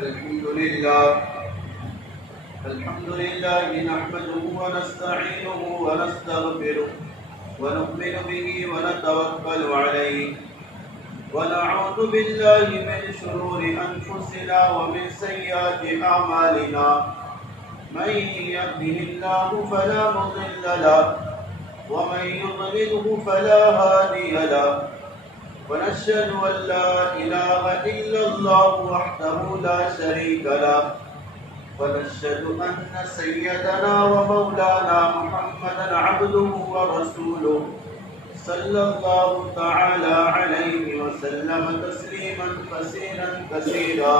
الحمد لله نحمده ونستعينه ونستغفره ونؤمن به ونتوكل عليه ونعوذ بالله من شرور أنفسنا ومن سيئات أعمالنا من يهده الله فلا مضل له ومن يضلله فلا هادي له ونشهد أن لا إله إلا الله وحده لا شريك له ونشهد أن سيدنا ومولانا محمدا عبده ورسوله صلى الله تعالى عليه وسلم تسليما كثيرا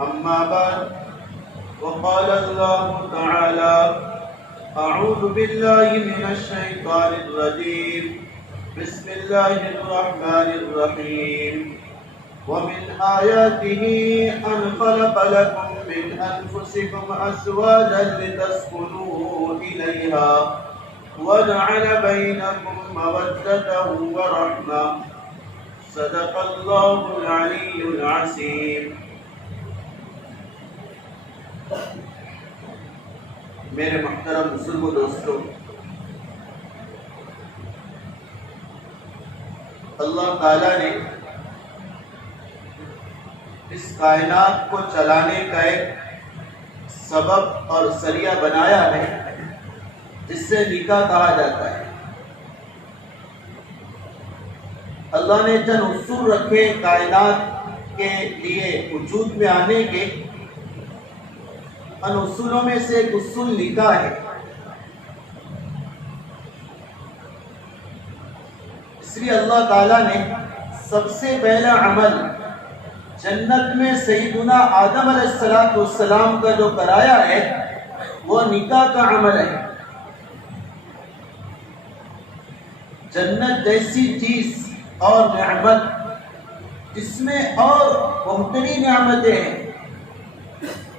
أما بعد وقال الله تعالى أعوذ بالله من الشيطان الرجيم بسم الله الرحمن الرحيم ومن آياته أن خلق لكم من أنفسكم أزواجا لتسكنوا إليها وجعل بينكم مودة ورحمة صدق الله العلي العظيم. میرے محترم بزرگ دوستوں، اللہ تعالیٰ نے اس کائنات کو چلانے کا ایک سبب اور ذریعہ بنایا ہے جس سے نکاح کہا جاتا ہے. اللہ نے چند اصول رکھے کائنات کے لیے وجود میں آنے کے. ان اصولوں میں سے ایک اصول نکاح ہے. اس لیے اللہ تعالیٰ نے سب سے پہلا عمل جنت میں سیدنا آدم علیہ السلام کا جو کرایا ہے وہ نکاح کا عمل ہے. جنت جیسی چیز اور نعمت جس میں اور بہترین نعمتیں ہیں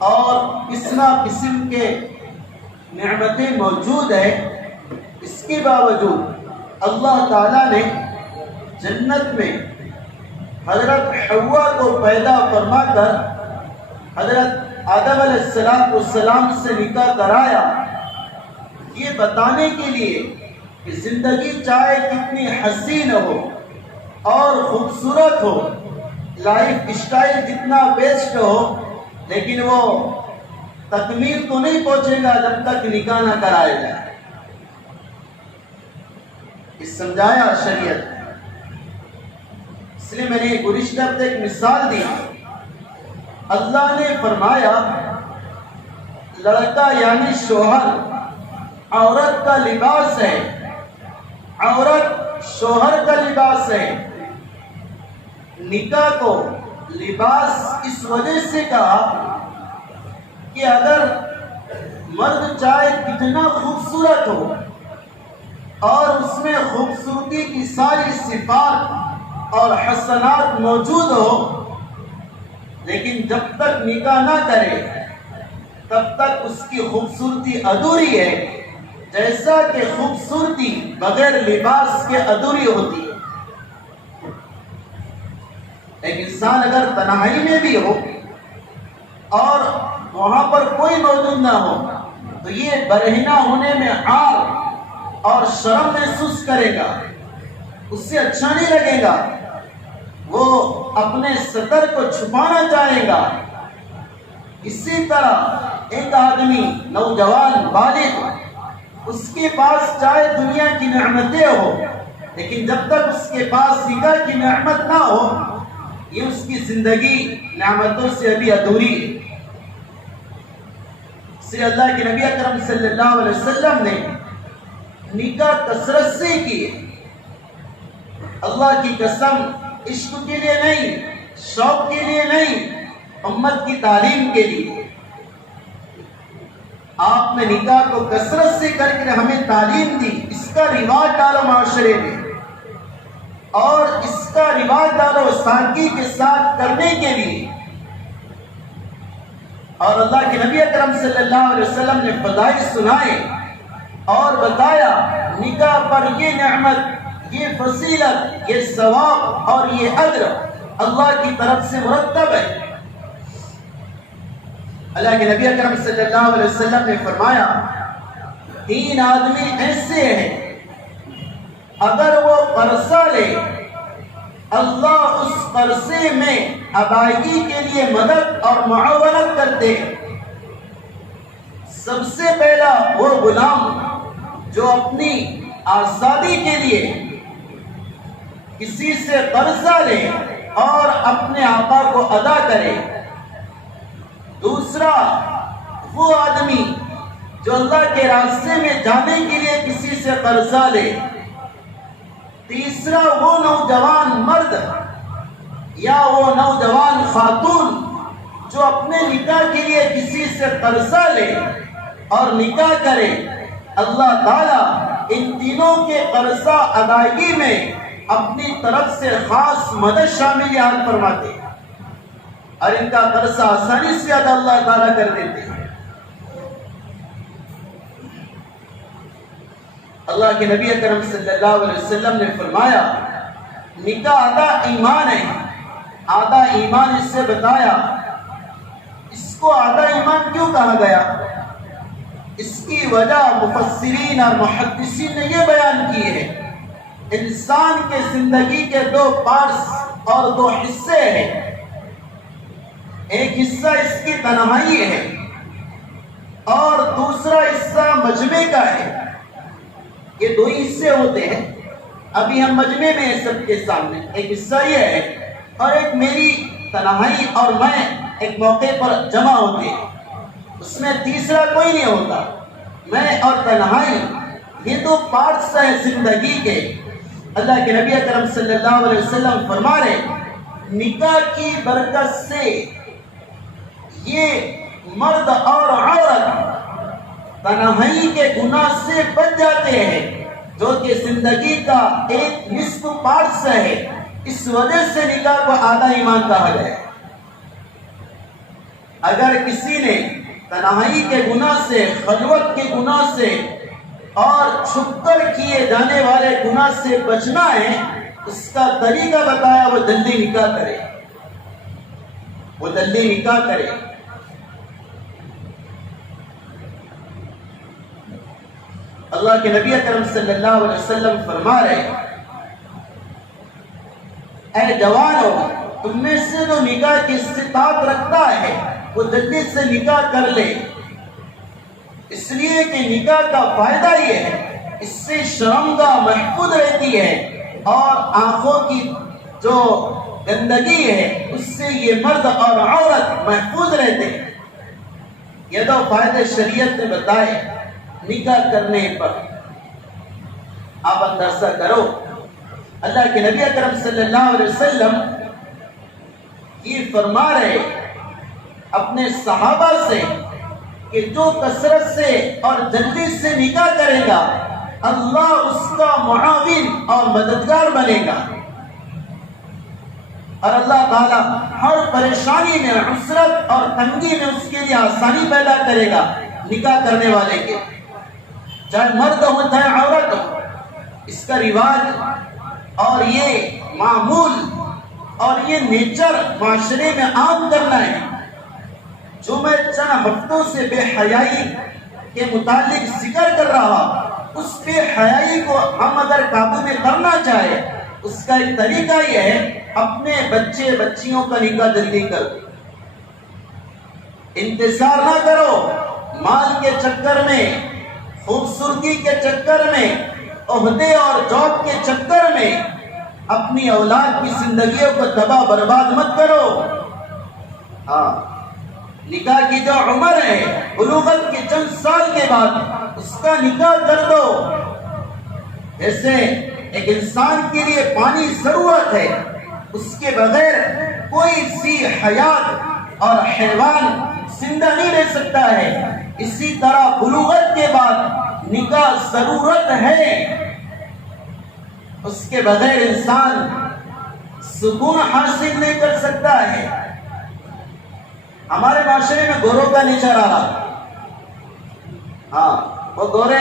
اور قسم قسم کے نعمتیں موجود ہیں، اس کے باوجود اللہ تعالیٰ نے جنت میں حضرت حوا کو پیدا فرما کر حضرت آدم علیہ السلام سے نکاح کرایا، یہ بتانے کے لیے کہ زندگی چاہے کتنی حسین ہو اور خوبصورت ہو، لائف اسٹائل جتنا بیسٹ ہو، لیکن وہ تکمیل تو نہیں پہنچے گا جب تک نکاح نہ کرایا جائے. اس سمجھایا شریعت. اس لیے میں نے گزشتہ ہفتے ایک مثال دی. اللہ نے فرمایا لڑکا یعنی شوہر عورت کا لباس ہے، عورت شوہر کا لباس ہے. نکاح کو لباس اس وجہ سے کہا کہ اگر مرد چاہے کتنا خوبصورت ہو اور اس میں خوبصورتی کی ساری صفات اور حسنات موجود ہو، لیکن جب تک نکاح نہ کرے تب تک اس کی خوبصورتی ادھوری ہے، جیسا کہ خوبصورتی بغیر لباس کے ادھوری ہوتی ہے. ایک انسان اگر تنہائی میں بھی ہو اور وہاں پر کوئی موجود نہ ہو تو یہ برہنہ ہونے میں عار اور شرم محسوس کرے گا، اس سے اچھا نہیں لگے گا، وہ اپنے ستر کو چھپانا چاہے گا. اسی طرح ایک آدمی نوجوان بالغ، اس کے پاس چاہے دنیا کی نعمتیں ہو، لیکن جب تک اس کے پاس نکاح کی نعمت نہ ہو یہ اس کی زندگی نعمتوں سے ابھی ادھوری ہے. اس لیے اللہ کے نبی اکرم صلی اللہ علیہ وسلم نے نکاح کثرت سے کی. اللہ کی قسم عشق کے لیے نہیں، شوق کے لیے نہیں، امت کی تعلیم کے لیے. آپ نے نکاح کو کثرت سے کر کے ہمیں تعلیم دی. اس کا رواج ڈالو معاشرے میں اور اس کا رواج ڈالو سادگی کے ساتھ کرنے کے لیے. اور اللہ کے نبی اکرم صلی اللہ علیہ وسلم نے فضائل سنائے اور بتایا نکاح پر یہ نعمت یہ فضیلت، یہ ثواب اور یہ اجر اللہ کی طرف سے مرتب ہے۔ اللہ کے نبی اکرم صلی اللہ علیہ وسلم نے فرمایا 3 آدمی ایسے ہیں اگر وہ قرضہ لے اللہ اس قرضے میں ادائیگی کے لیے مدد اور معاونت کرتے ہیں۔ سب سے پہلا وہ غلام جو اپنی آزادی کے لیے کسی سے قرضہ لے اور اپنے آقا کو ادا کرے۔ دوسرا وہ آدمی جو اللہ کے راستے میں جانے کے لیے کسی سے قرضہ لے۔ تیسرا وہ نوجوان مرد یا وہ نوجوان خاتون جو اپنے نکاح کے لیے کسی سے قرضہ لے اور نکاح کرے۔ اللہ تعالیٰ ان تینوں کے قرضہ ادائیگی میں اپنی طرف سے خاص مدد شامل فرماتے ہیں اور ان کا قرضہ آسانی سے ادا اللہ تعالیٰ کر دیتے ہیں۔ اللہ کے نبی اکرم صلی اللہ علیہ وسلم نے فرمایا نکاح آدھا ایمان ہے۔ آدھا ایمان اس سے بتایا، اس کو آدھا ایمان کیوں کہا گیا؟ اس کی وجہ مفسرین اور محدثین نے یہ بیان کی ہے، انسان کے زندگی کے 2 پارٹس اور 2 حصے ہیں۔ ایک حصہ اس کی تنہائی ہے اور دوسرا حصہ مجمع کا ہے۔ یہ 2 حصے ہوتے ہیں۔ ابھی ہم مجمع میں ہیں سب کے سامنے، ایک حصہ یہ ہے اور ایک میری تنہائی اور میں ایک موقع پر جمع ہوتے ہیں، اس میں تیسرا کوئی نہیں ہوتا۔ میں اور تنہائی یہ 2 پارٹس ہیں زندگی کے۔ اللہ کے نبی اکرم صلی اللہ علیہ وسلم فرما رہے نکاح کی برکت سے یہ مرد اور عورت تنہائی کے گناہ سے بچ جاتے ہیں جو کہ زندگی کا ایک نصف پارٹس ہے۔ اس وجہ سے نکاح کو آدھا ایمان کہا گیا۔ اگر کسی نے تنہائی کے گناہ سے، خلوت کے گناہ سے اور چھپ کر کیے جانے والے گناہ سے بچنا ہے، اس کا طریقہ بتایا وہ جلدی نکاح کرے، وہ جلدی نکاح کرے۔ اللہ کے نبی اکرم صلی اللہ علیہ وسلم فرما رہے اے جوانو، تم میں سے جو نکاح کی استطاعت رکھتا ہے وہ جلدی سے نکاح کر لے، اس لیے کہ نکاح کا فائدہ یہ ہے اس سے شرمگاہ محفوظ رہتی ہے اور آنکھوں کی جو گندگی ہے اس سے یہ مرد اور عورت محفوظ رہتے ہیں۔ یہ 2 فائدے شریعت نے بتائے نکاح کرنے پر۔ آپ اندازہ کرو اللہ کے نبی اکرم صلی اللہ علیہ وسلم یہ فرما رہے اپنے صحابہ سے کہ جو کثرت سے اور جلدی سے نکاح کرے گا اللہ اس کا معاون اور مددگار بنے گا، اور اللہ تعالیٰ ہر پریشانی میں، عسرت اور تنگی میں اس کے لیے آسانی پیدا کرے گا نکاح کرنے والے کے، چاہے مرد ہو چاہے عورت ہو۔ اس کا رواج اور یہ معمول اور یہ نیچر معاشرے میں عام کرنا ہے۔ جو میں چند ہفتوں سے بے حیائی کے متعلق ذکر کر رہا، اس بے حیائی کو ہم اگر قابو میں کرنا چاہے اس کا ایک طریقہ یہ ہے اپنے بچے بچیوں کا نکاح جلدی کر دو۔ انتظار نہ کرو، مال کے چکر میں، خوبصورتی کے چکر میں، عہدے اور جاب کے چکر میں اپنی اولاد کی زندگیوں کو تباہ برباد مت کرو۔ ہاں، نکاح کی جو عمر ہے بلوغت کے چند سال کے بعد اس کا نکاح کر دو۔ جیسے ایک انسان کے لیے پانی ضرورت ہے، اس کے بغیر کوئی سی حیات اور حیوان زندہ نہیں رہ سکتا ہے، اسی طرح بلوغت کے بعد نکاح ضرورت ہے، اس کے بغیر انسان سکون حاصل نہیں کر سکتا ہے۔ ہمارے معاشرے میں گوروں کا نیچر آ رہا، ہاں وہ گورے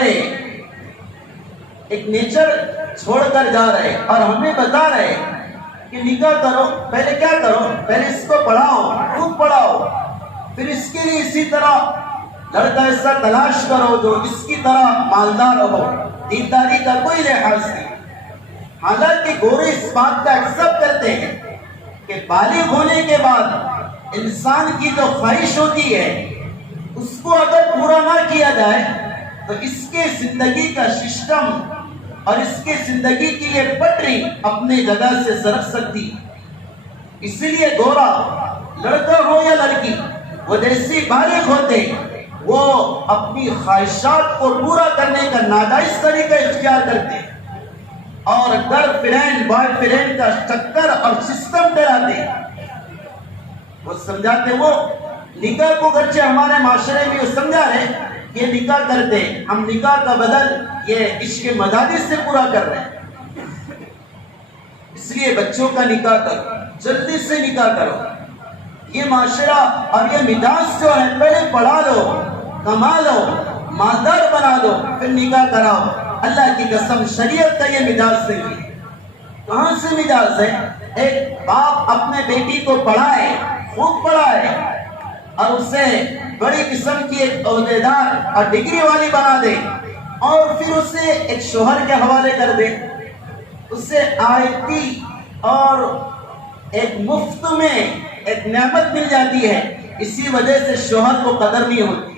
ایک نیچر چھوڑ کر جا رہے اور ہمیں بتا رہے کہ نکاح کرو، پہلے کیا کرو، پہلے اس کو پڑھاؤ، خوب پڑھاؤ، پھر اس کے لیے اسی طرح لڑکا ایسا تلاش کرو جو اس کی طرح مالدار ہو، دینداری کا کوئی لحاظ نہیں۔ حالانکہ گورے اس بات کا ایکسپٹ کرتے ہیں کہ بالغ ہونے کے بعد انسان کی جو خواہش ہوتی ہے اس کو اگر پورا نہ کیا جائے تو اس کے زندگی کا سسٹم اور اس کے زندگی کی یہ پٹری اپنی جگہ سے سرک سکتی۔ اسی لیے گورا لڑکا ہو یا لڑکی، وہ جیسی بالغ ہوتے وہ اپنی خواہشات کو پورا کرنے کا ناجائز طریقہ اختیار کرتے اور گرل فرینڈ بوائے فرینڈ کا چکر اور سسٹم ڈراتے۔ وہ سمجھاتے، وہ نکاح کو گرچہ ہمارے معاشرے میں وہ سمجھا رہے یہ نکاح کرتے، ہم نکاح کا بدل یہ عشق مدارس سے پورا کر رہے ہیں۔ اس لیے بچوں کا نکاح کرو، جلدی سے نکاح کرو۔ یہ معاشرہ اور یہ مزاج جو ہے پہلے پڑھا لو، کما لو، مالدار بنا دو، پھر نکاح کراؤ۔ اللہ کی قسم شریعت کا یہ مزاج نہیں ہے۔ کہاں سے مزاج ہے؟ ایک باپ اپنے بیٹی کو پڑھائے، خوب پڑھائے اور اسے بڑی قسم کی ایک عہدیدار اور ڈگری والی بنا دے اور پھر اسے ایک شوہر کے حوالے کر دے، اسے آیتی اور ایک مفت میں ایک نعمت مل جاتی ہے، اسی وجہ سے شوہر کو قدر نہیں ہوتی۔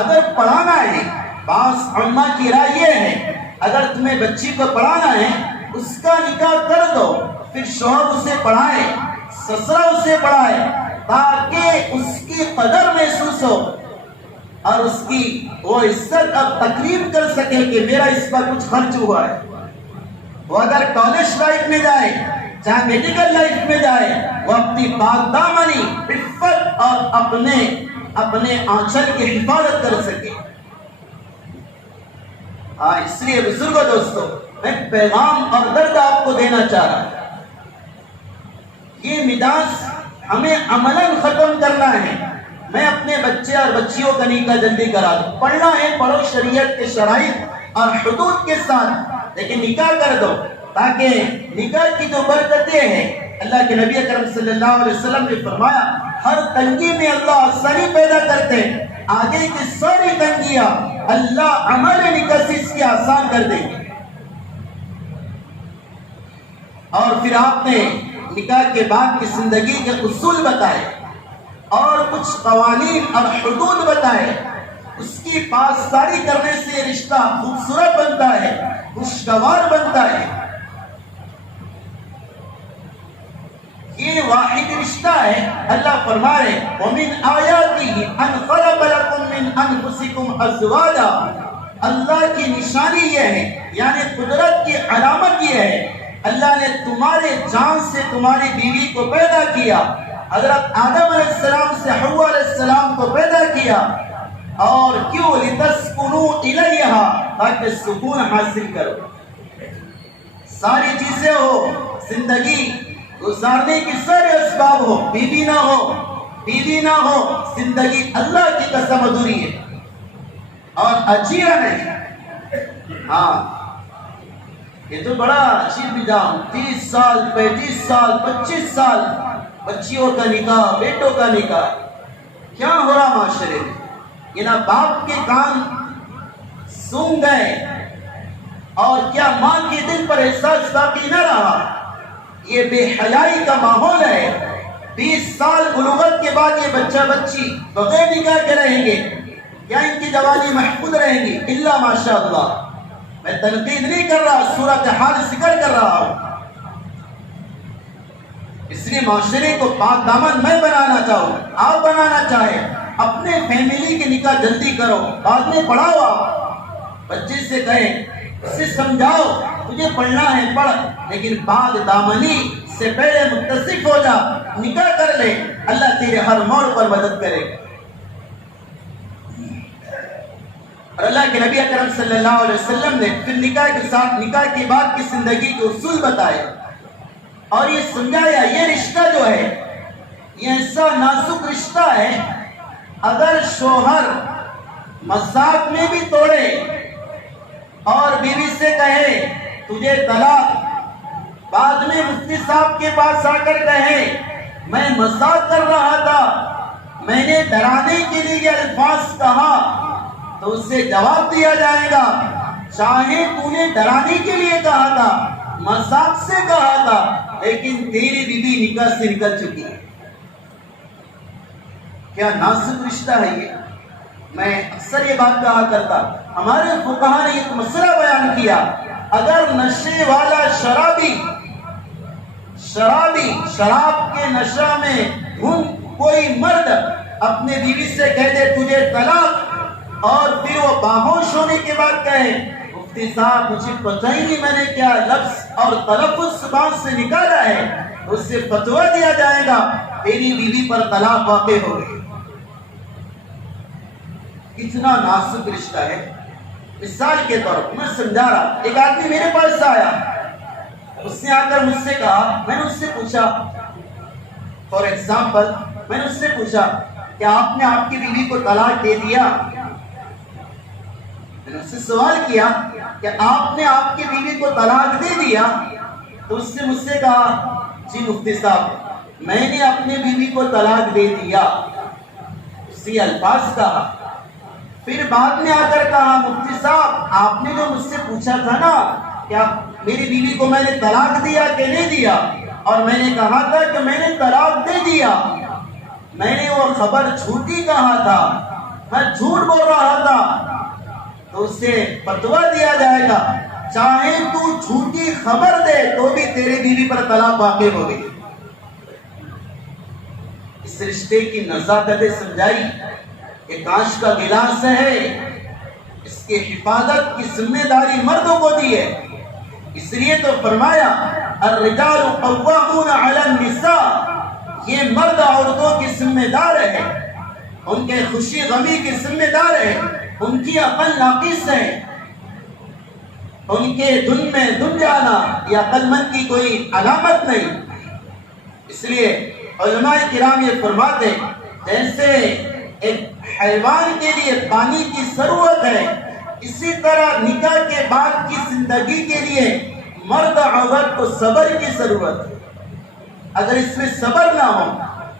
اگر پڑھانا ہے، بعض علماء کی رائے یہ ہے اگر تمہیں بچی کو پڑھانا ہے اس کا نکاح کر دو، پھر شوہر اسے پڑھائے، سسرا اسے پڑھائے تاکہ اس کی قدر محسوس ہو اور اس کی وہ عزت اور تقریب کر سکے کہ میرا اس پر کچھ خرچ ہوا ہے۔ وہ اگر کالج لائف میں جائے چاہے میڈیکل لائف میں جائے وہ اپنی پاک دامنی، عفت اور اپنے آنچل کی حفاظت کر سکے۔ اس لیے بزرگوں دوستو میں پیغام اور درد آپ کو دینا چاہ رہا ہوں، یہ مزاج ہمیں عملاً ختم کرنا ہے۔ میں اپنے بچے اور بچیوں کا نکاح جلدی کرا دوں، پڑھنا ہے پڑھو شریعت کے شرائط اور حدود کے ساتھ، لیکن نکاح کر دو تاکہ نکاح کی جو برکتیں ہیں، اللہ کے نبی اکرم صلی اللہ علیہ وسلم نے فرمایا ہر تنگی میں اللہ آسانی پیدا کرتے ہیں، آگے کی ساری تنگیاں اللہ عمل نکاح سے اس کی آسان کر دیں گے۔ اور پھر آپ نے نکاح کے بعد کی زندگی کے اصول بتائے اور کچھ قوانین اور حدود بتائے، اس کی پاسداری کرنے سے رشتہ خوبصورت بنتا ہے، خوشگوار بنتا ہے۔ یہ واحد رشتہ ہے۔ اللہ فرما رہے وَمِنْ آيَاتِهِ أَنْ خَلَقَ لَكُم مِّنْ أَنفُسِكُمْ أَزْوَاجًا، اللہ کی نشانی یہ ہے، یعنی قدرت کی علامت یہ ہے اللہ نے تمہارے جان سے تمہاری بیوی کو پیدا کیا، حضرت آدم علیہ السلام سے حوا علیہ السلام کو پیدا کیا، اور کیوں؟ لِتَسْكُنُوا إِلَيْهَا، تاکہ سکون حاصل کرو۔ ساری چیزیں ہو، زندگی گزارنے کی سارے اسباب ہو، بیوی نہ ہو، زندگی اللہ کی قسم ادھوری ہے اور اجیرا نہیں۔ یہ تو بڑا عجیب نظام، 30 سال 35 سال 25 سال بچیوں کا نکاح، بیٹوں کا نکاح، کیا ہو رہا معاشرے میں؟ یہ نہ باپ کے کان سونگ گئے اور کیا ماں کے دل پر احساس باقی نہ رہا؟ یہ بے حیائی کا ماحول ہے۔ 20 سال بلوغت کے بعد یہ بچہ بچی بغیر نکاح کے رہیں گے، کیا ان کی جوانی محفوظ رہیں گی؟ الا ماشاء اللہ۔ میں تنقید نہیں کر رہا، صورتحال ذکر کر رہا ہوں۔ اس لیے معاشرے کو پاک دامن میں بنانا چاہوں، آپ بنانا چاہیں، اپنے فیملی کے نکاح جلدی کرو، بعد میں پڑھاؤ۔ آپ بچے سے کہیں، اسے سمجھاؤ تجھے پڑھنا ہے پڑھ، لیکن پاک دامنی سے پہلے متصف ہو جا، نکاح کر لے، اللہ تیرے ہر موڑ پر مدد کرے گا۔ اور اللہ کے نبی اکرم صلی اللہ علیہ وسلم نے پھر نکاح کے ساتھ نکاح کے بعد کی زندگی کے اصول بتائے اور یہ سمجھایا یہ رشتہ جو ہے یہ ایسا نازک رشتہ ہے، اگر شوہر مذاق میں بھی توڑے اور بیوی سے کہے تجھے طلاق، بعد میں مفتی صاحب کے پاس آ کر کہے میں مذاق کر رہا تھا، میں نے ڈرانے کے لیے یہ الفاظ کہا، تو اس سے جواب دیا جائے گا چاہے تو نے ڈرانے کے لیے کہا تھا، مذاق سے کہا تھا، لیکن تیری بیوی نکاح سے نکل چکی ہے۔ کیا نازک رشتہ ہے یہ؟ میں اکثر یہ بات کہا کرتا، ہمارے فقہا نے ایک مسئلہ بیان کیا، اگر نشے والا شرابی شراب کے نشہ میں کوئی مرد اپنے بیوی سے کہہ دے تجھے طلاق، اور پھر وہ باہوش ہونے کے بعد کہے مفتی صاحب مجھے پتہ ہی نہیں میں نے کیا لفظ اور تلفظ زبان سے نکالا ہے، اس سے فتویٰ دیا جائے گا تیری بیوی پر طلاق واقع ہو گئی۔ کتنا نازک رشتہ ہے۔ مثال کے طور پر میں سمجھا رہا، ایک آدمی میرے پاس آیا، اس نے آ کر مجھ سے کہا، میں نے اس سے پوچھا فار ایگزامپل، میں نے اس سے پوچھا کہ آپ نے آپ کی بیوی کو طلاق دے دیا؟ میں نے اس سے سوال کیا کہ آپ نے آپ کی بیوی کو طلاق دے دیا؟ تو اس نے مجھ سے کہا جی مفتی صاحب میں نے اپنی بیوی کو طلاق دے دیا، اسی الفاظ کہا۔ پھر بعد میں آ کر کہا مفتی صاحب آپ نے جو مجھ سے پوچھا تھا نا کیا میری بیوی کو میں نے طلاق دیا کہ نہیں دیا، اور میں نے کہا تھا کہ میں نے طلاق دے دیا، میں نے وہ خبر جھوٹی کہا تھا، میں جھوٹ بول رہا تھا، تو اسے فتویٰ دیا جائے گا چاہے تو جھوٹی خبر دے تو بھی تیرے بیوی پر طلاق واقع ہو گئی۔ اس رشتے کی نزاکتیں سمجھائی کہ کانچ کا گلاس ہے، اس کے حفاظت کی ذمہ داری مردوں کو دی ہے، اس لیے تو فرمایا الرجال قوامون علی النساء، یہ مرد عورتوں کی ذمہ دار ہے، ان کے خوشی غمی کی ذمہ دار ہے، ان کی عقل ناقص ہے، ان کے دن میں دن جانا یہ عقل مند کی کوئی علامت نہیں۔ اس لیے علماء کرام یہ فرماتے جیسے ایک حیوان کے لیے پانی کی ضرورت ہے، اسی طرح نکاح کے بعد کی زندگی کے لیے مرد عورت کو صبر کی ضرورت ہے۔ اگر اس میں صبر نہ ہو،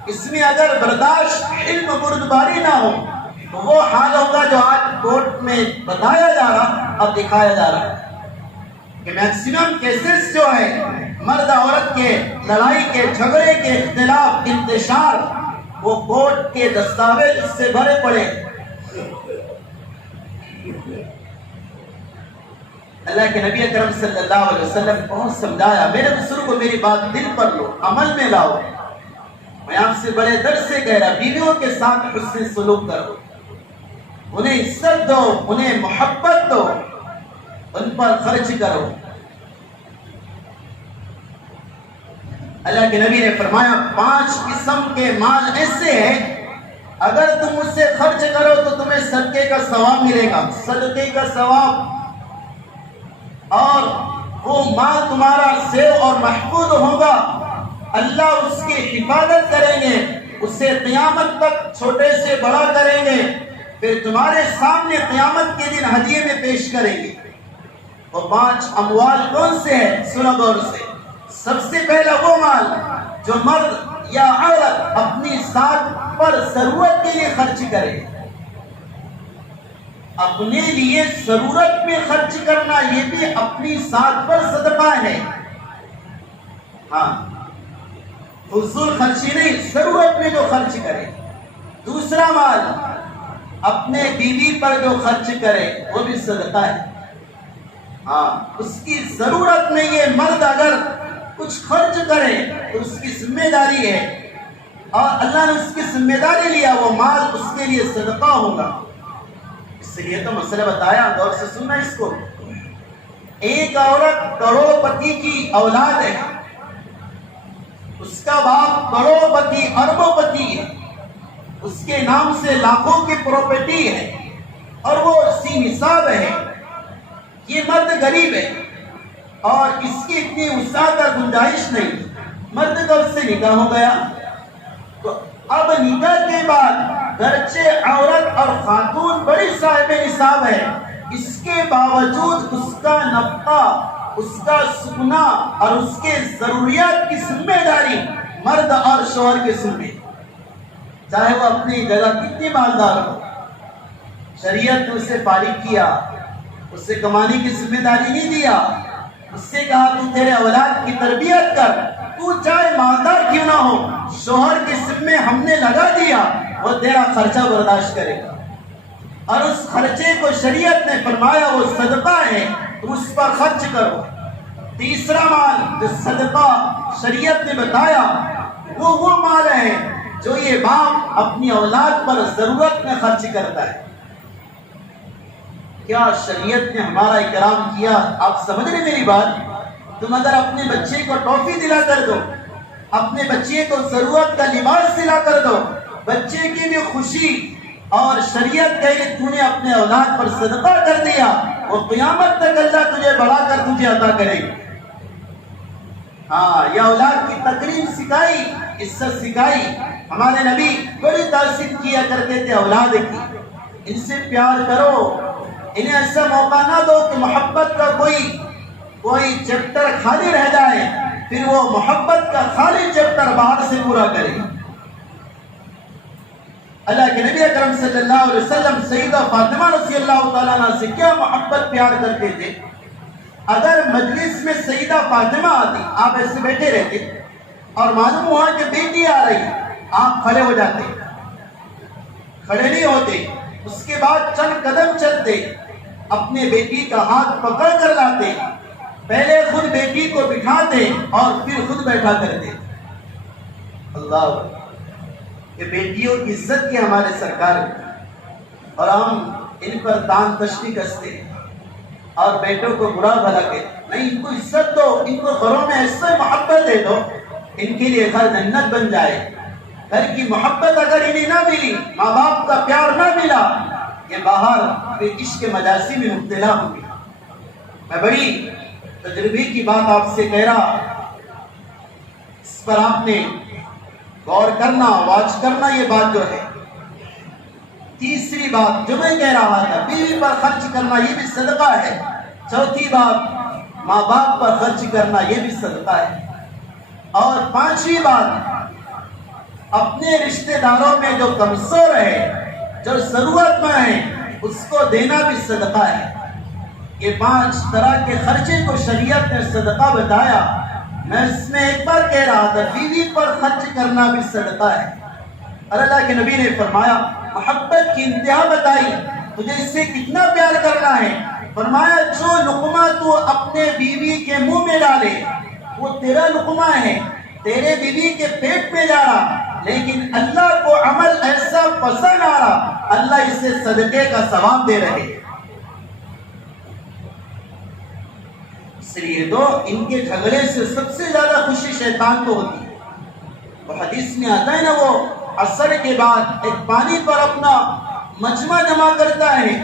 اس میں اگر برداشت علم بردباری نہ ہو، تو وہ حال ہوگا جو آج کورٹ میں بتایا جا رہا اور دکھایا جا رہا ہے کہ میکسیمم کیسز جو ہے مرد عورت کے لڑائی کے جھگڑے کے اختلاف انتشار وہ کورٹ کے دستاویز سے بھرے پڑے۔ اللہ کے نبی اکرم صلی اللہ علیہ وسلم نے بہت سمجھایا، میرے بزرگوں میری بات دل پر لو، عمل میں لاؤ۔ میں آپ سے بڑے درد سے کہہ رہا بیویوں کے ساتھ حسن سلوک کرو، انہیں عزت دو، انہیں محبت دو، ان پر خرچ کرو۔ اللہ کے نبی نے فرمایا 5 قسم کے مال ایسے ہیں اگر تم اس سے خرچ کرو تو تمہیں صدقے کا ثواب ملے گا، صدقے کا ثواب، اور وہ مال تمہارا سیو اور محفوظ ہوگا، اللہ اس کی حفاظت کریں گے، اسے قیامت تک چھوٹے سے بڑا کریں گے، پھر تمہارے سامنے قیامت کے دن ہدیے میں پیش کریں گے۔ وہ 5 اموال کون سے ہیں؟ سنو غور سے۔ سب سے پہلا وہ مال جو مرد یا عورت اپنی ذات پر ضرورت کے لیے خرچ کرے، اپنے لیے ضرورت میں خرچ کرنا یہ بھی اپنی ذات پر صدقہ ہے۔ ہاں فضول خرچی نہیں، ضرورت میں جو خرچ کرے۔ دوسرا مال اپنے بیوی پر جو خرچ کرے وہ بھی صدقہ ہے۔ ہاں اس کی ضرورت میں یہ مرد اگر کچھ خرچ کرے تو اس کی ذمہ داری ہے، اور اللہ نے اس کی ذمہ داری لیا، وہ مال اس کے لیے صدقہ ہوگا۔ اس لیے تو مسئلہ بتایا، غور سے سننا اس کو۔ ایک عورت کروڑ پتی کی اولاد ہے، اس کا باپ کروڑ پتی اربوں پتی ہے، اس کے نام سے لاکھوں کی پراپرٹی ہے، اور وہ اسی نصاب ہے۔ یہ مرد غریب ہے اور اس کی اتنی وسعت اور گنجائش نہیں، مرد کا اس سے نکاح ہو گیا، تو اب نکاح کے بعد گرچہ عورت اور خاتون بڑی صاحب نصاب ہے، اس کے باوجود اس کا نفقہ، اس کا سکنا اور اس کے ضروریات کی ذمہ داری مرد اور شوہر کے ذمہ، چاہے وہ اپنی جگہ کتنی مالدار ہو۔ شریعت نے اسے فارغ کیا، اس سے کمانے کی ذمہ داری نہیں دیا، اس سے کہا تو تیرے اولاد کی تربیت کر، تو چاہے مالدار کیوں نہ ہو، شوہر کے ذمے ہم نے لگا دیا، وہ تیرا خرچہ برداشت کرے گا، اور اس خرچے کو شریعت نے فرمایا وہ صدقہ ہے، تم اس پر خرچ کرو۔ تیسرا مال جو صدقہ شریعت نے بتایا وہ مال ہے جو یہ باپ اپنی اولاد پر ضرورت میں خرچ کرتا ہے۔ کیا شریعت نے ہمارا اکرام کیا؟ آپ سمجھ رہے میری بات؟ تم اگر اپنے بچے کو ٹافی دلا کر دو، اپنے بچے کو ضرورت کا لباس دلا کر دو، بچے کی بھی خوشی، اور شریعت کہے تو نے اپنے اولاد پر صدقہ کر دیا، وہ قیامت تک اللہ تجھے بڑھا کر تجھے عطا کرے گا۔ ہاں، یہ اولاد کی تکریم سکھائی، عزت سکھائی۔ ہمارے نبی بڑی تعظیم کیا کرتے تھے اولاد کی، ان سے پیار کرو، انہیں ایسا موقع نہ دو کہ محبت کا کوئی چیپٹر خالی رہ جائے، پھر وہ محبت کا خالی چیپٹر باہر سے پورا کرے۔ اللہ کے نبی اکرم صلی اللہ علیہ وسلم سیدہ فاطمہ رضی اللہ تعالیٰ عنہ سے کیا محبت پیار کرتے تھے۔ اگر مجلس میں سیدہ فاطمہ آتی، آپ ایسے بیٹھے رہتے اور معلوم ہوا کہ بیٹی آ رہی، آپ کھڑے ہو جاتے، کھڑے نہیں ہوتے، اس کے بعد چند قدم چلتے، اپنے بیٹی کا ہاتھ پکڑ کر لاتے، پہلے خود بیٹی کو بٹھاتے اور پھر خود بیٹھا کرتے۔ اللہ، یہ بیٹیوں کی عزت کی ہمارے سرکار ہے، اور ہم ان پر تان تشبیہ کستے اور بیٹوں کو برا بھلا کہ نہیں، ان کو عزت دو، ان کو گھروں میں ایسے محبت دے دو، ان کے لیے گھر جنت بن جائے۔ گھر کی محبت اگر انہیں نہ ملی، ماں باپ کا پیار نہ ملا، یہ باہر بے عشق مجاسی میں مبتلا ہوں گے۔ میں بڑی تجربے کی بات آپ سے کہہ رہا، اس پر آپ نے غور کرنا، واچ کرنا، یہ بات جو ہے۔ تیسری بات جو میں کہہ رہا تھا، بیوی پر خرچ کرنا یہ بھی صدقہ ہے۔ چوتھی بات، ماں باپ پر خرچ کرنا یہ بھی صدقہ ہے۔ اور پانچویں بات، اپنے رشتہ داروں میں جو کمزور ہے، جو ضرورت میں ہے، اس کو دینا بھی صدقہ ہے۔ یہ 5 طرح کے خرچے کو شریعت نے صدقہ بتایا۔ میں اس میں ایک بار کہہ رہا تھا، بیوی پر خرچ کرنا بھی صدقہ ہے۔ اور اللہ کے نبی نے فرمایا، محبت کی انتہا بتائی، تجھے اس سے کتنا پیار کرنا ہے۔ فرمایا جو لقمہ تو اپنے بیوی کے منہ میں ڈالے وہ تیرا لقمہ ہے، تیرے بیوی کے پیٹ میں جا رہا، لیکن اللہ کو عمل ایسا پسند آ رہا، اللہ اسے صدقے کا ثواب دے رہے۔ اس لیے تو ان کے جھگڑے سے سب سے زیادہ خوشی شیطان کو ہوتی ہے۔ وہ حدیث میں آتا ہے نا، وہ عصر کے بعد ایک پانی پر اپنا مجمع جمع کرتا ہے،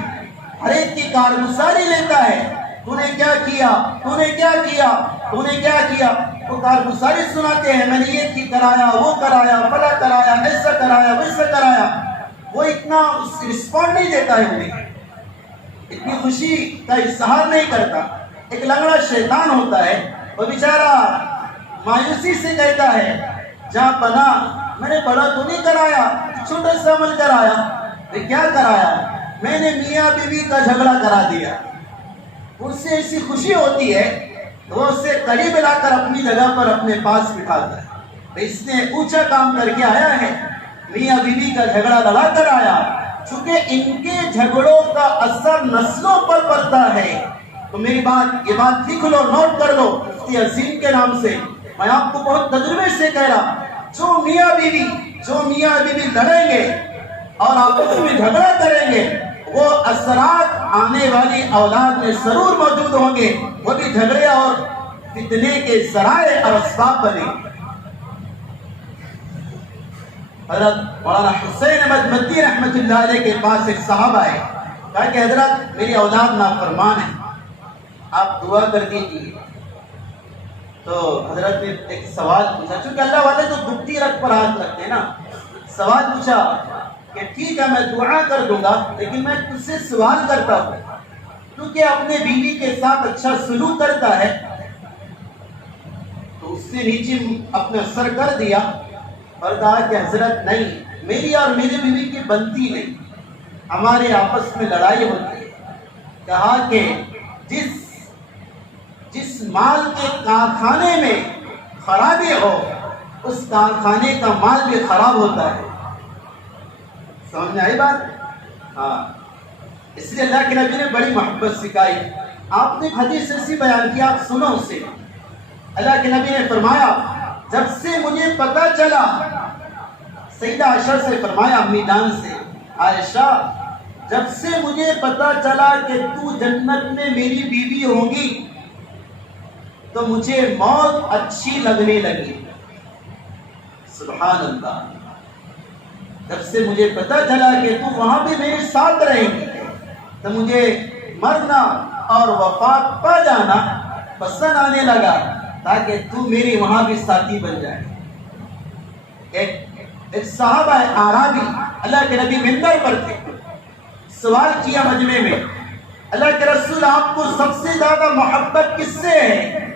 ہر ایک کی کارگزاری لیتا ہے، تو نے کیا کیا، تو نے کیا کیا، تو نے کیا کیا، وہ کارگزاری سناتے ہیں، میں نے یہ کرایا، وہ کرایا، فلاں کرایا، ایسا کرایا، ویسا کرایا۔ وہ اتنا رسپونڈ نہیں دیتا ہے، انہیں اتنی خوشی کا اظہار نہیں کرتا۔ ایک لنگڑا شیطان ہوتا ہے، وہ بیچارہ مایوسی سے کہتا ہے، جہاں پناہ میں نے بڑا تو نہیں کرایا، چھوٹا سا عمل کرایا۔ کیا کرایا؟ میں نے میاں بیوی کا جھگڑا کرا دیا۔ اس سے ایسی خوشی ہوتی ہے تو وہ اسے قریب لا کر اپنی جگہ پر اپنے پاس بٹھاتا ہے۔ اس نے اونچا کام کر کے آیا ہے، میاں بیوی کا جھگڑا لڑا کر آیا۔ چونکہ ان کے جھگڑوں کا اثر نسلوں پر پڑتا ہے، تو میری یہ بات لکھ لو، نوٹ کر لو مفتی عظیم کے نام سے۔ میں آپ کو بہت تجربے سے کہہ رہا، جو میاں بیوی لڑیں گے اور آپس میں جھگڑا کریں گے، وہ اثرات آنے والی اولاد میں ضرور موجود ہوں گے، وہ بھی جھگڑے اور فتنے کے ذرائع اور اسباب بنے۔ حضرت مولانا حسین احمد مدنی رحمۃ اللہ علیہ کے پاس ایک صحابہ ہے، کہا کہ حضرت میری اولاد نافرمان ہے، آپ دعا کر دیجیے۔ تو حضرت نے ایک سوال پوچھا، چونکہ اللہ والے تو دکھتی رکھ پر ہاتھ رکھتے ہیں نا، سوال پوچھا کہ ٹھیک ہے میں دعا کر دوں گا، لیکن میں تجھ سے سوال کرتا ہوں، کیونکہ اپنے بیوی کے ساتھ اچھا سلوک کرتا ہے تو اس سے نیچے اپنا سر کر دیا اور کہا کہ حضرت نہیں، میری اور میری بیوی کی بنتی نہیں، ہمارے آپس میں لڑائی ہوتی ہے۔ کہا کہ جس مال کے کارخانے میں خرابی ہو اس کارخانے کا مال بھی خراب ہوتا ہے۔ سمجھ میں آئی بات؟ ہاں، اس لیے اللہ کے نبی نے بڑی محبت سکھائی۔ آپ نے ایک حدیث ایسی بیان کی، آپ سنو اسے۔ اللہ کے نبی نے فرمایا جب سے مجھے پتا چلا، سیدہ عائشہ سے فرمایا، امی جان سے، عائشہ جب سے مجھے پتا چلا کہ تو جنت میں میری بیوی ہوگی تو مجھے موت اچھی لگنے لگی۔ سبحان اللہ، جب سے مجھے پتا چلا کہ تو وہاں بھی میرے ساتھ رہے گی تو مجھے مرنا اور وفات پا جانا پسند آنے لگا تاکہ تو میری وہاں بھی ساتھی بن جائے۔ ایک صحابہ اعرابی اللہ کے نبی منبر پر تھے، سوال کیا مجمع میں، اللہ کے رسول آپ کو سب سے زیادہ محبت کس سے ہے؟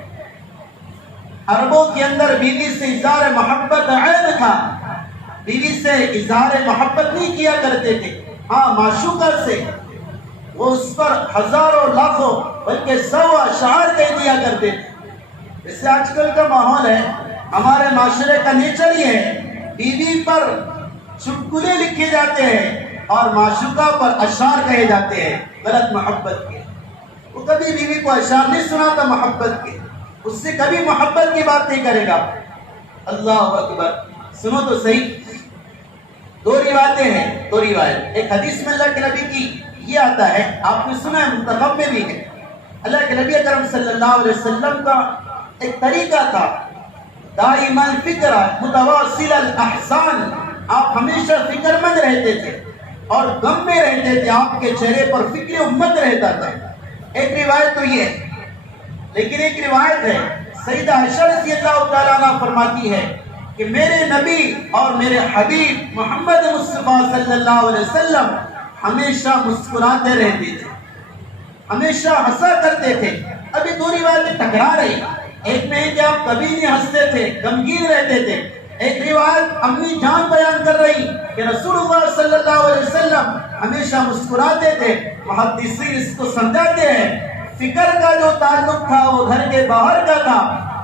عربوں کے اندر بیوی سے اظہار محبت عیب تھا، بیوی سے اظہار محبت نہیں کیا کرتے تھے، ہاں معشوقہ سے وہ اس پر ہزاروں لاکھوں بلکہ سوا اشعار کہہ دیا کرتے تھے۔ اس سے آج کل کا ماحول ہے، ہمارے معاشرے کا نیچر یہ ہے، بیوی پر چٹکلے لکھے جاتے ہیں اور معشوقہ پر اشعار کہے جاتے ہیں غلط محبت کے۔ وہ کبھی بیوی کو اشعار نہیں سناتا محبت کے، اس سے کبھی محبت کی بات نہیں کرے گا۔ اللہ اکبر، سنو تو صحیح، دو روایتیں ہیں، دو روایت، ایک حدیث میں اللہ کے نبی کی یہ آتا ہے، آپ نے سنا ہے، منتخب میں بھی ہے، اللہ کے نبی اکرم صلی اللہ علیہ وسلم کا ایک طریقہ تھا، دائما فکر متواصل الاحسان، آپ ہمیشہ فکر مند رہتے تھے اور غم میں رہتے تھے، آپ کے چہرے پر فکر امت رہتا تھا۔ ایک روایت تو یہ ہے، لیکن ایک روایت ہے سیدہ عائشہ رضی اللہ تعالیٰ عنہ فرماتی ہے کہ میرے نبی اور میرے حبیب محمد مصطفیٰ صلی اللہ علیہ وسلم ہمیشہ مسکراتے رہتے تھے، ہمیشہ ہنسا کرتے تھے۔ ابھی دو روایتیں ٹکرا رہی، ایک میں ہے کہ آپ کبھی نہیں ہنستے تھے، غمگین رہتے تھے، ایک روایت امی جان بیان کر رہی کہ رسول اللہ صلی اللہ علیہ وسلم ہمیشہ مسکراتے تھے۔ محدثین اس کو سمجھاتے ہیں فکر کا جو تعلق تھا وہ گھر کے باہر کا تھا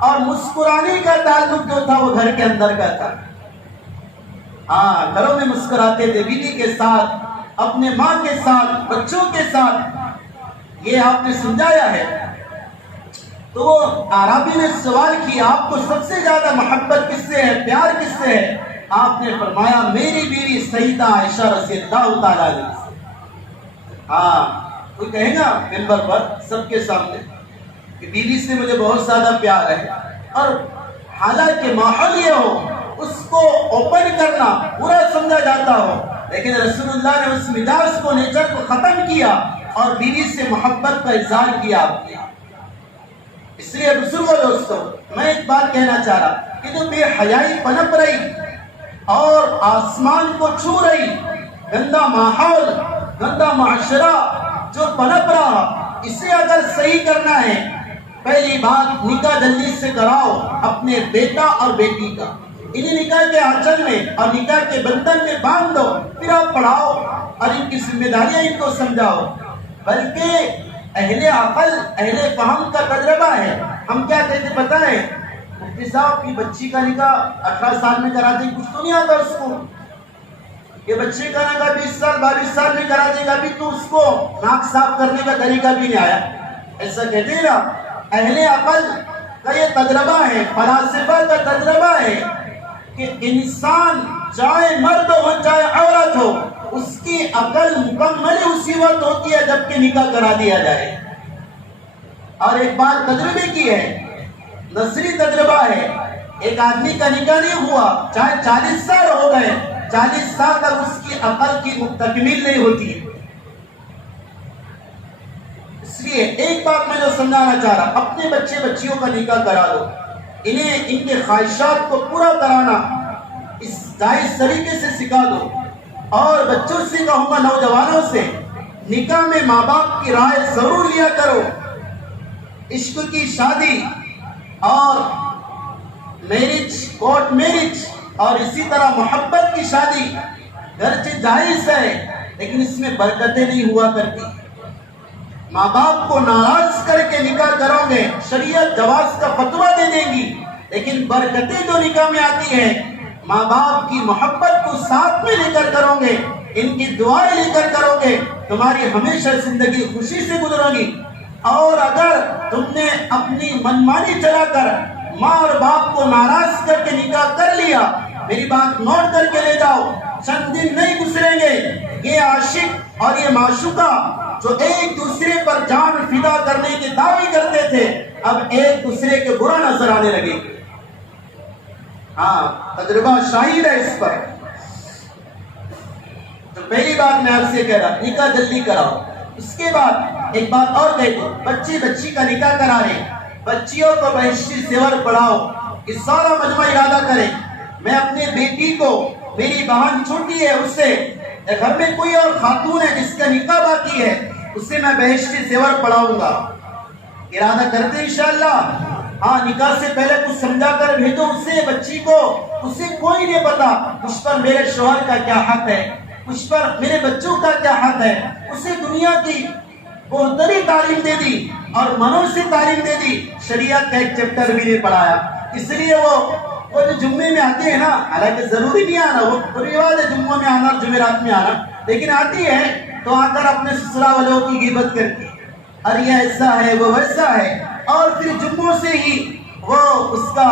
اور مسکرانے کا تعلق جو تھا وہ گھر کے اندر کا تھا۔ ہاں، گھروں میں مسکراتے تھے، بیوی کے ساتھ، اپنے ماں کے ساتھ، بچوں کے ساتھ، یہ آپ نے سمجھایا ہے۔ تو وہ اعرابی نے سوال کیا آپ کو سب سے زیادہ محبت کس سے ہے، پیار کس سے ہے؟ آپ نے فرمایا میری بیوی سیدہ عائشہ رضی اللہ تعالیٰ عنہ۔ ہاں، کوئی کہے گا منبر پر سب کے سامنے کہ بیوی سے مجھے بہت زیادہ پیار ہے، اور حالانکہ ماحول یہ ہو اس کو اوپن کرنا برا سمجھا جاتا ہو، لیکن رسول اللہ نے اس مزاج کو، نیچر کو ختم کیا اور بیوی سے محبت کا اظہار کیا آپ نے۔ اس لیے بزرگوں دوستو، میں ایک بات کہنا چاہ رہا کہ جو بے حیائی پنپ رہی اور آسمان کو چھو رہی، گندا ماحول، گندا معاشرہ جو پنپ رہا، اسے اگر صحیح کرنا ہے، پہلی بات نکاح جلدی سے کراؤ اپنے بیٹا اور بیٹی کا، انہیں نکاح کے آنچل میں اور نکاح کے بندھن میں باندھ دو، پھر آپ پڑھاؤ اور ان کی ذمہ داریاں ان کو سمجھاؤ۔ بلکہ اہل عقل، اہل فہم کا تجربہ ہے۔ ہم کیا کہتے پتہ ہے، مفتی صاحب کی بچی کا نکاح 18 سال میں کرا دیں، کچھ تو نہیں آتا اس کو، یہ بچے کا نکاح 20 سال 22 سال میں کرا دے گا، ابھی تو اس کو ناک صاف کرنے کا طریقہ بھی نہیں آیا، ایسا کہتے ہیں نا۔ اہل عقل کا یہ تجربہ ہے، فلاسفہ کا تجربہ ہے کہ انسان چاہے مرد ہو چاہے عورت ہو، اس کی عقل مکمل اسی وقت ہوتی ہے جب کہ نکاح کرا دیا جائے۔ اور ایک بات تجربے کی ہے، نظری تجربہ ہے، ایک آدمی کا نکاح نہیں ہوا، چاہے 40 سال ہو گئے، 40 سال تک اس کی عقل کی تکمیل نہیں ہوتی۔ اس لیے ایک بات میں جو سمجھانا چاہ رہا، اپنے بچے بچیوں کا نکاح کرا دو، انہیں ان کے خواہشات کو پورا کرانا اس جائز طریقے سے سکھا دو، اور بچوں سے کہوں گا، نوجوانوں سے، نکاح میں ماں باپ کی رائے ضرور لیا کرو. عشق کی شادی اور میرج، کورٹ میرج اور اسی طرح محبت کی شادی گرچہ جائز ہے لیکن اس میں برکتیں نہیں ہوا کرتی. ماں باپ کو ناراض کر کے نکاح کرو گے، شریعت جواز کا فتویٰ دے دیں گی، لیکن برکتیں جو نکاح میں آتی ہیں ماں باپ کی محبت کو ساتھ میں لے کر کرو گے، ان کی دعائیں لے کر کرو گے، تمہاری ہمیشہ زندگی خوشی سے گزرو گی. اور اگر تم نے اپنی منمانی چلا کر ماں اور باپ کو ناراض کر کے نکاح کر لیا، میری بات نوٹ کر کے لے جاؤ، چند دن نہیں گزریں گے یہ عاشق اور یہ معشوقہ جو ایک دوسرے پر جان فدا کرنے کے دعوے کرتے تھے اب ایک دوسرے کے برا نظر آنے لگے. ہاں تجربہ شاہد ہے اس پر. تو پہلی بات میں آپ سے کہہ رہا نکاح جلدی کراؤ. اس کے بعد ایک بات اور کہہ دو، بچی کا نکاح کرا رہے، بچیوں کو بہشتی زیور پڑھاؤ. اس سارا مجمع ارادہ کرے میں اپنے بیٹی کو، میری بہن چھوٹی ہے اسے، گھر میں کوئی اور خاتون ہے جس کا نکاح باقی ہے اسے میں بہشتی زیور پڑھاؤں گا. ارادہ کرتے انشاءاللہ. ہاں نکاح سے پہلے کچھ سمجھا کر بھیجو اسے، بچی کو. اسے کوئی نہیں پتا مجھ پر میرے شوہر کا کیا حق ہے، مجھ پر میرے بچوں کا کیا حق ہے. اسے دنیا کی بہتری تعلیم دے دی اور منوں سے تعلیم دے دی، شریعت کا ایک چیپٹر بھی نہیں پڑھایا. اس لیے وہ جو جمعے میں آتے ہیں نا، حالانکہ ضروری نہیں آنا، وہ رواج ہے جمعوں میں آنا، جمعرات میں آنا، لیکن آتی ہے تو آ کر اپنے سسرا والوں کی غیبت کرتی ہے، اور یہ ایسا ہے وہ ویسا ہے، اور پھر جمعوں سے ہی وہ اس کا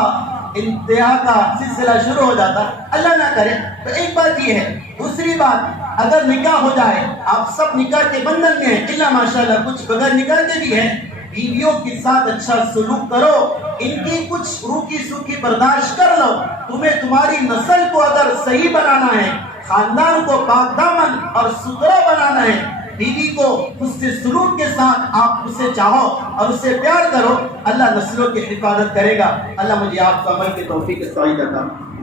انتہا کا سلسلہ شروع ہو جاتا. اللہ نہ کرے. تو ایک بات یہ ہے. دوسری بات، اگر نکاح ہو جائے، آپ سب نکاح کے بندھن میں ہیں، اللہ ماشاءاللہ کچھ بغیر نکاح کے بھی ہیں، بیویوں کے ساتھ اچھا سلوک کرو، ان کی کچھ روکی سوکھی برداشت کر لو. تمہیں تمہاری نسل کو اگر صحیح بنانا ہے، خاندان کو پاک دامن اور ستھرا بنانا ہے، بیوی کو حسن سلوک کے ساتھ آپ اسے چاہو اور اسے پیار کرو، اللہ نسلوں کی حفاظت کرے گا. اللہ مجھے آپ کو عمل کی توفیق عطا فرمائے.